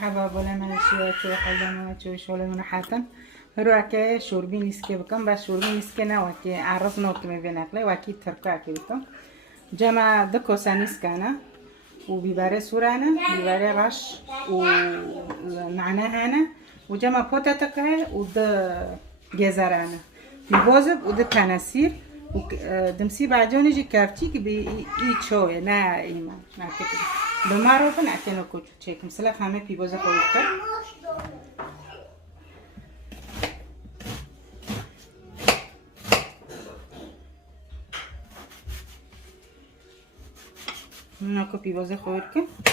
مرحبا بالا من چوی خالدم و چوی شالمون حتم هرو که شوربی نیست که بکن بس شوربی نیست که نه وکی عرض نو که میبینه اقلی وکی ترکا که بکن جمع دکوسا نیست کنه و بیبره سورانه بیبره رش و نعناهانه و جمع پوتاتکه و ده گزرانه بیبازب و ده تنسیر و دمسی بعجانی جی کفتی که بی ای چوه نه ایمان نه که به ما رو بنا کنه کوچو چکم سلف همه پیبازه خورد کرد نکو پیبازه خورد کرد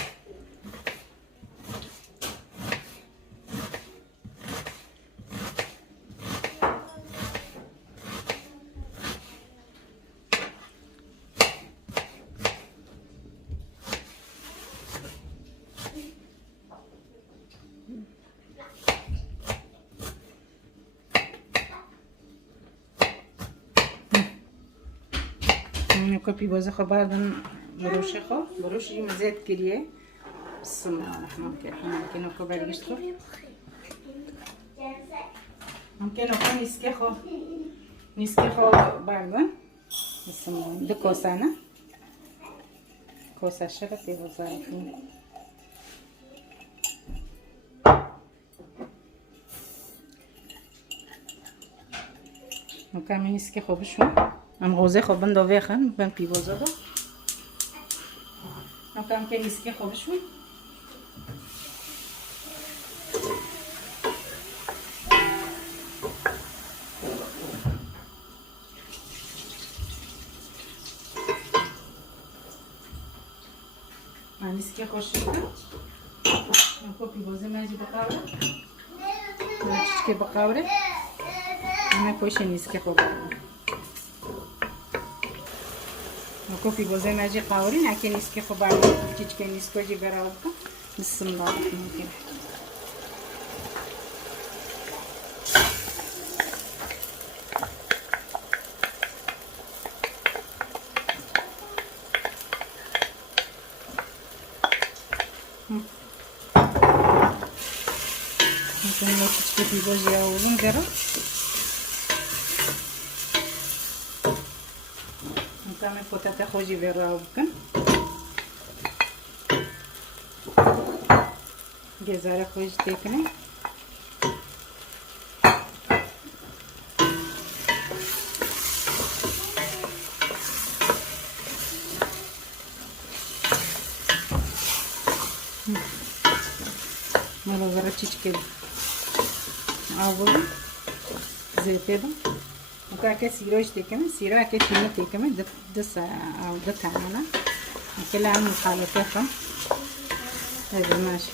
نکو پیبازه خو بردن بروشه خو بروش این مزید کریه بسم الله الرحمن الرحیم ممکن نکو برگشت خو ممکن نکو نیسکه خو بردن بسم الله ده کوسه نه کوسه شده پیبازه رفتیم ممکن نیسکه خو بشون ام غوزه خوب بنداوی خن بند پیوازه با نکام که نیست که خوبشون من نیست که خوش شد نکو پیوازه مجی بقاوره نچش که بقاوره من پوش نیست که خوب کوفی بوزه ماجی قاوری نکه نیست که خب برای چیچ که نیست کجی برای بکن بسم الله الرحمن الرحیم میتونم چیچ که پیبازی آورون برای کمی پوتات خوشی برای بکن گزاره خوش تکنه مالا برای چیچ که آورو زیته دم که سیروش تکمه سیرو که تیمه تکمه ده تانه که هم مخالفه خم هذا ماشي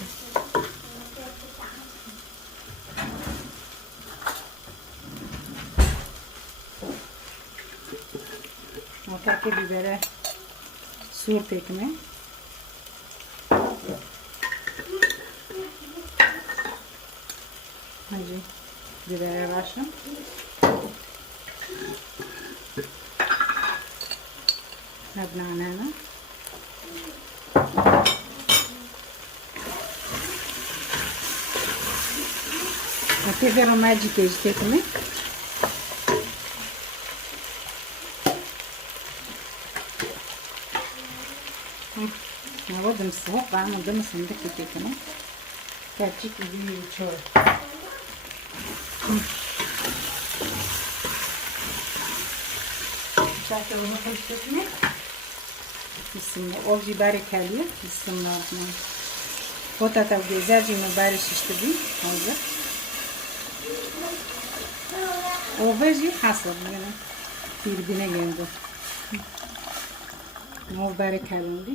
که بیبره سور تکمه هجی بیبره باشم نبنانه Aqui verão mais de queijo tem também? Agora damos só para não damos ainda que tem também. Que é tipo de choro. Já que eu vou fazer também. Bismillah. Hoje barek ali. Bismillah. Potata güzelce mübarek şiştirdi. Hazır. O veci hasıl yani. Birbirine geldi. Mübarek halinde.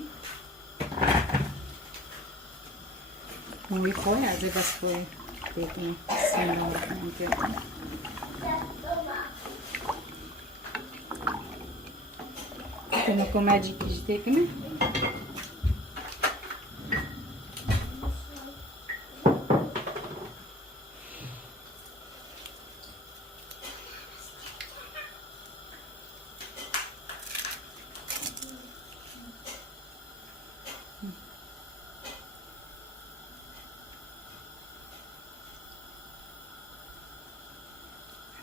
Bunu koy, azı bas koy. Bekle. Bismillahirrahmanirrahim. Bunu komacı piştik mi?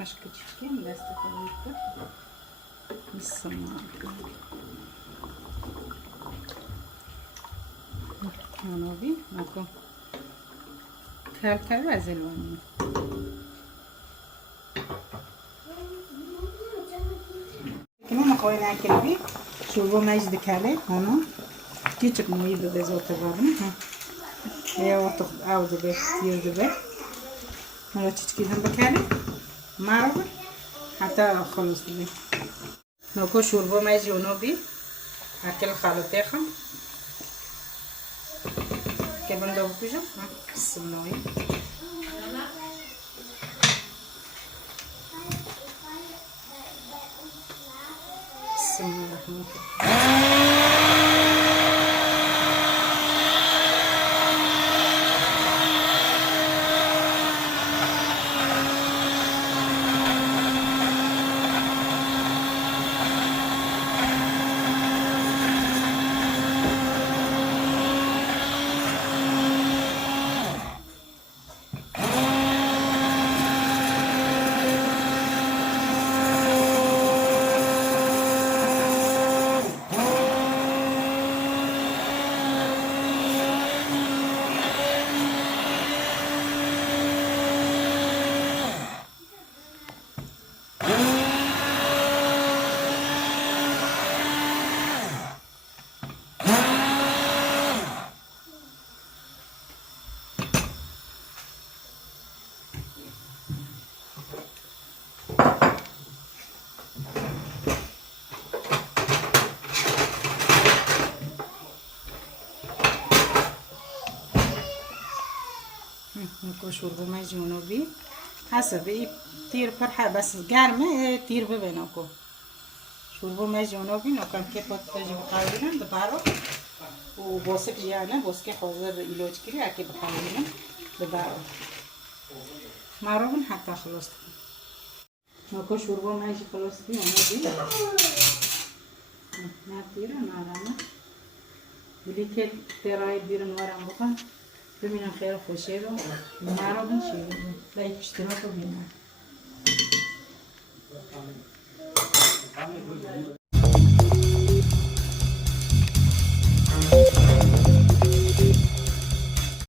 خش küçükken destek olurdu. Bismillah. Anobi, nako. Kal ve zelvani. كمان مكونات كلبي شوفوا ماجد كالي هنا كيتشك مويد بزوت غابن هي وتخ او دبي كتير دبي هلا تشكي هم بكالي معرض حتى خلص دبي نوكو شوربو ماجي ونوبي اكل خالطيخم كيبن دو بيجو بسم الله بسم الله الرحمن الرحيم نكو شوربه ماجي ونوبي حسب تير فرحة بس قارمة تير ببينكو شوربه ماجي ونوبي نوكم كيف تجي بقاولنا دبارو وبوسك جانا بوسك حوضر إلوج كري أكيد بقاولنا دبارو معروفن حتى خلصت نكو شوربه ماجي خلصتي ونوبي ما تيرا نارانا بليكت تراي ديرن ورا بقى بمن خير خوشيرو نارو بنشيرو لايك اشتراك وبينا